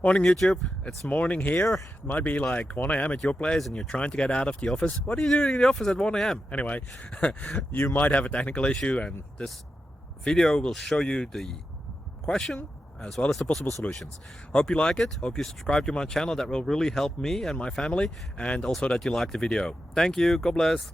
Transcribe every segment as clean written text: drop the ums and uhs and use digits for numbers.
Morning YouTube, it's morning here. It might be like 1 a.m. at your place and you're trying to get out of the office. What are you doing in the office at 1 a.m.? Anyway, you might have a technical issue and this video will show you the question as well as the possible solutions. Hope you like it, hope you subscribe to my channel. That will really help me and my family, and also that you like the video. Thank you, God bless.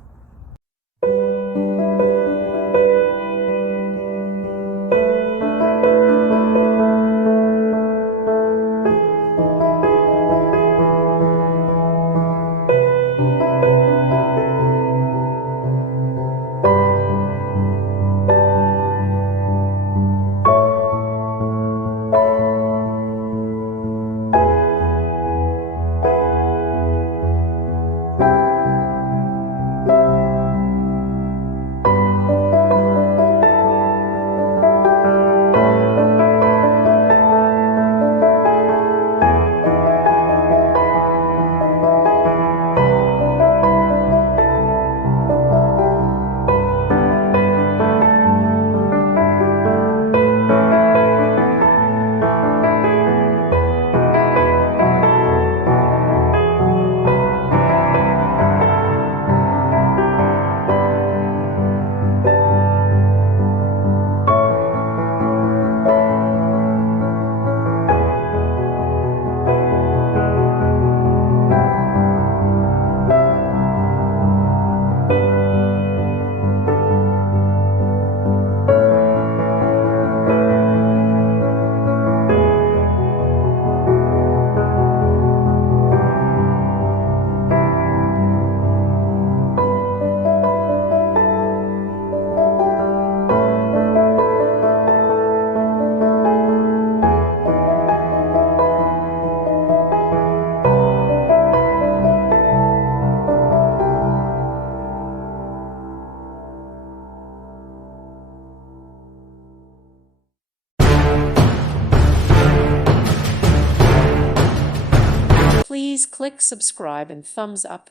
Please click subscribe and thumbs up.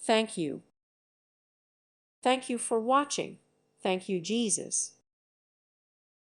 Thank you. Thank you for watching. Thank you, Jesus.